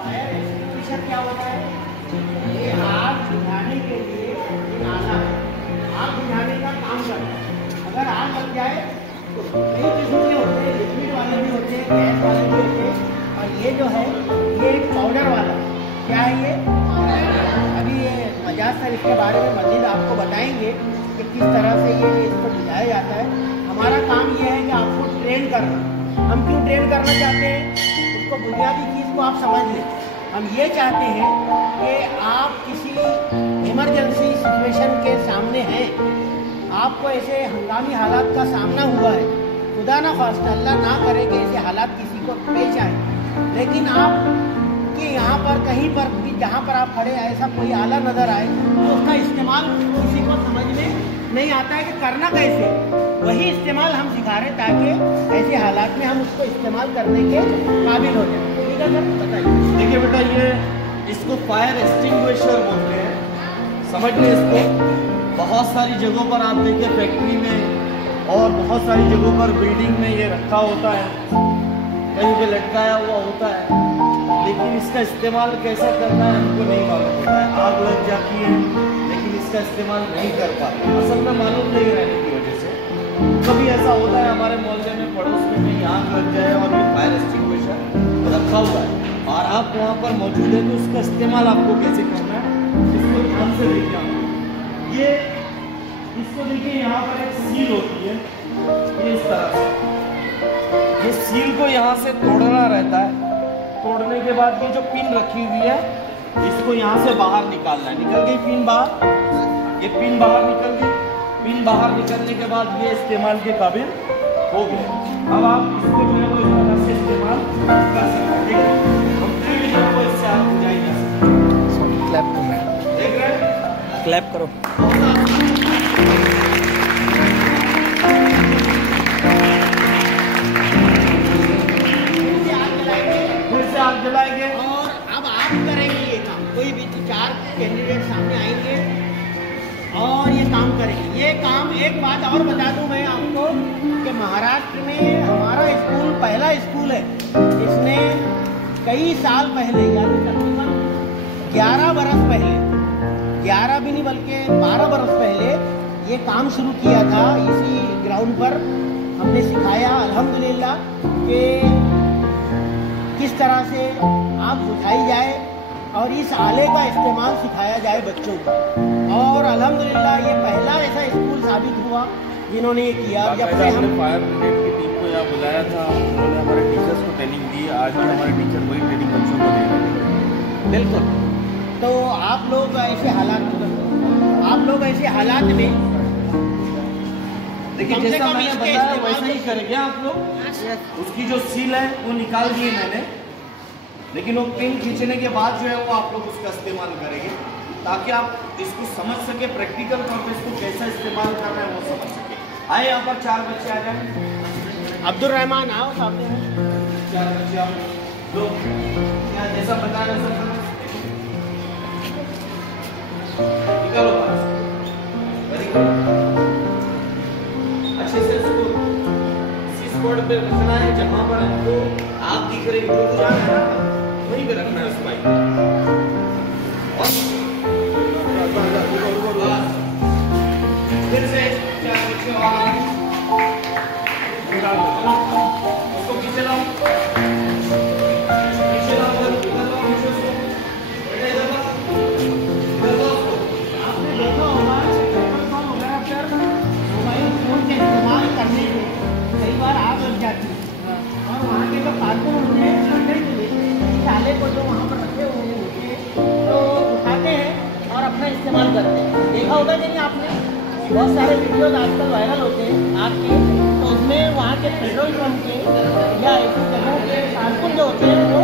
Fire extinguisher क्या होता है? ये आग बुझाने के लिए एक आला है, आग बुझाने का काम करता है। अगर आग लग जाए तो कई किस्म के होते हैं, लिक्विड वाले भी होते हैं, गैस वाले भी होते हैं, और ये जो है ये एक पाउडर वाला है। क्या है ये? अभी ये मजाज सर इसके बारे में मजीद आपको बताएंगे कि किस तरह से ये इसको बुझाया जाता है। हमारा काम ये है कि आपको ट्रेन करना। हम क्यों ट्रेन करना चाहते हैं? उसको बुनियादी चीज़ को आप समझ लें। हम ये चाहते हैं कि आप किसी इमरजेंसी सिचुएशन के सामने हैं, आपको ऐसे हंगामी हालात का सामना हुआ है, खुदा ना खास्ता अल्लाह ना करे कि ऐसे हालात किसी को पेश आए, लेकिन आप कि यहाँ पर कहीं पर भी जहाँ पर आप खड़े ऐसा कोई आला नज़र आए तो उसका इस्तेमाल किसी को समझ में नहीं आता है कि करना कैसे। वही इस्तेमाल हम सिखा रहे ताकि ऐसे हालात में हम उसको इस्तेमाल करने के काबिल हो जाए। ठीक है सर, बताइए। देखिए बेटा, ये इसको फायर एक्सटिंग्विशर बोलते हैं, समझ लें इसको। बहुत सारी जगहों पर आप देखिए, फैक्ट्री में और बहुत सारी जगहों पर बिल्डिंग में ये रखा होता है, कहीं पे लटकाया हुआ होता है, लेकिन इसका इस्तेमाल कैसे करना है हमको नहीं मालूम होता है। आग लग जाती है लेकिन इसका इस्तेमाल नहीं कर पाते, असल में मालूम नहीं रहने की वजह से। कभी ऐसा होता है हमारे मोहल्ले में, पड़ोस में कहीं आग लग जाए और ये फायर एक्सटिंग्विशर रखा हुआ है और आप वहाँ पर मौजूद है, तो उसका इस्तेमाल आपको कैसे करना है इसको ध्यान से देखिए। आप ये इसको देखिए, यहाँ पर एक सील होती है, ये इस तरह से ये सील को यहाँ से तोड़ना रहता है। तोड़ने के बाद ये जो पिन रखी हुई है इसको यहाँ से बाहर निकालना है। निकल गई पिन बाहर, ये पिन बाहर निकल गई। पिन बाहर निकलने के बाद ये इस्तेमाल के काबिल हो गया। अब आप इसको जो है वो इस तरह से इस्तेमाल कर सकते हैं। कंप्लीटली को इससे आप बुझाई जा सकते हैं। क्लैप करो, देख रहे हैं, क्लैप करो। आग जलाएंगे और अब आप करेंगे ये काम। कोई भी 4 कैंडिडेट सामने आएंगे और ये काम करेंगे। ये काम, एक बात और बता दूं मैं आपको कि महाराष्ट्र में हमारा स्कूल पहला स्कूल है जिसने कई साल पहले, यानी तकरीबन 11 बरस पहले, 11 भी नहीं बल्कि 12 बरस पहले ये काम शुरू किया था। इसी ग्राउंड पर हमने सिखाया अल्हम्दुलिल्लाह कि किस तरह से आग बुझाई जाए और इस आले का इस्तेमाल सिखाया जाए बच्चों को। और अल्हम्दुलिल्लाह ये पहला ऐसा स्कूल साबित हुआ जिन्होंने ये किया। जब से हम फायर ब्रिगेड की टीम को यहाँ बुलाया था, उन्होंने हमारे टीचर्स को ट्रेनिंग दी। आज भी हमारे टीचर वही ट्रेनिंग बच्चों को दे रहे हैं। बिल्कुल। तो आप लोग ऐसे हालात में देखिए, जैसा मैंने बताया वैसा ही करेंगे आप लोग। उसकी जो सील है वो निकाल दिए मैंने, लेकिन वो पिन खींचने के बाद जो है वो आप लोग उसका इस्तेमाल करेंगे ताकि आप इसको समझ सके, प्रैक्टिकल तौर पे इसको कैसा इस्तेमाल करना है वो समझ सके। आए यहाँ पर 4 बच्चे आ जाए। अब्दुल रहमान आओ सामने। 4 बच्चे आओ, लोग जैसा बताया वैसा करो। निकालो बाहर से। Very good. अच्छे से इसको इसी स्पॉट पे रखना है जहाँ पर आपको आग दिख रही है, जहाँ है ना वहीं पे रखना है उस बाइक। फिर से 4 बच्चे और उसको पीछे लाओ, पीछे लाओ, इधर लाओ, पीछे उसको, बेटा इधर लाओ, इधर लाओ उसको। आपने देखा होगा पेट्रोल पंप वगैरह पर मोबाइल फोन के इस्तेमाल करने से कई बार आग लग जाती है और वहाँ के जो कारकुन होते हैं लड़ने के लिए इस आले को जो वहाँ पर रखे हुए होते हैं तो उठाते हैं और अपना इस्तेमाल करते हैं। देखा होगा कि नहीं आपने, बहुत सारे वीडियोज आजकल वायरल होते हैं आपके, तो उसमें वहाँ के पेट्रोल पंप के या ऐसी जगहों के कारकुन जो होते हैं वो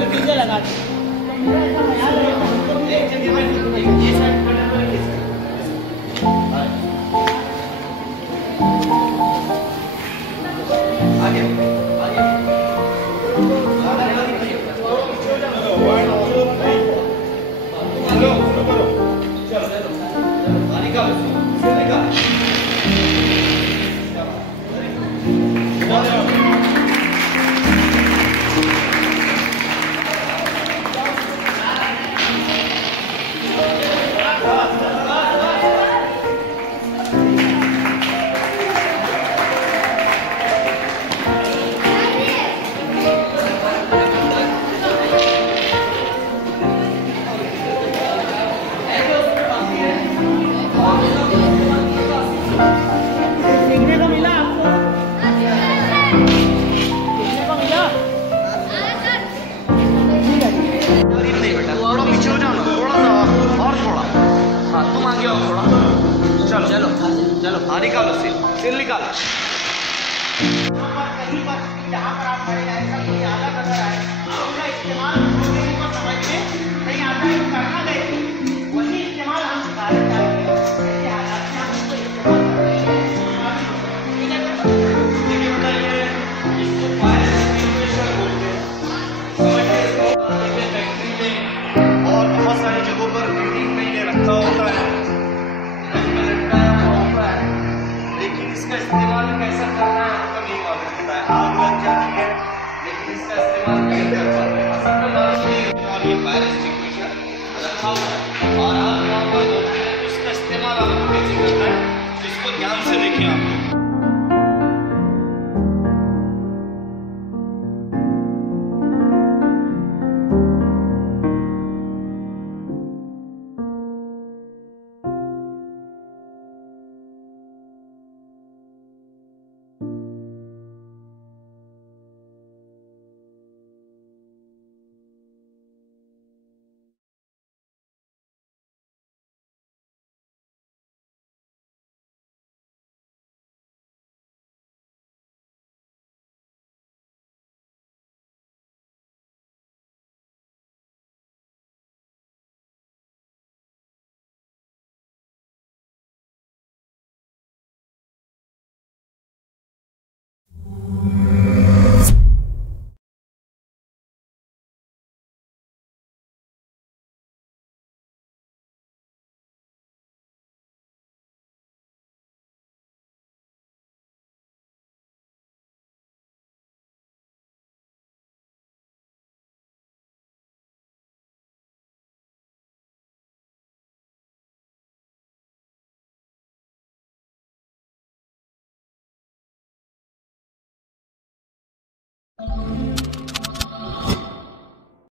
ये चीज़ें लगाते हैं। तो मेरा ऐसा ख्याल है कि हमको भी एक जगह ये साइड पर ना कोई आगे आगे चलो हाँ निकालो सिल निकालो। कहीं पर जहाँ पर आप खड़े हैं ऐसा कोई आदत अगर आए तो उनका इस्तेमाल छोटे को समझ में नहीं आता है, करना कैसे वही इस्तेमाल हम सिखाने चाहेंगे। ऐसे हालात में हम उसको इस्तेमाल करते हैं। ठीक है देखिए बेटा ये इसको फायर एक्सटिंग्विशर बोलते हैं। समझिए इसको देखिए फैक्ट्री में और बहुत सारी जगहों पर बिल्डिंग में ये रखा होता है, लटकाया हुआ होता है, लेकिन इसका इस्तेमाल कैसा करना है हमको नहीं मालूम होता है। आग लग जाती है लेकिन इसका इस्तेमाल नहीं कर पाते हैं। असल में मालूम नहीं होता। और ये फायर एक्सटिंग्विशर रखा हुआ है और आग वहाँ पर होती है तो इसका इस्तेमाल आपको कैसे करना है इसको ध्यान से देखिए आप लोग।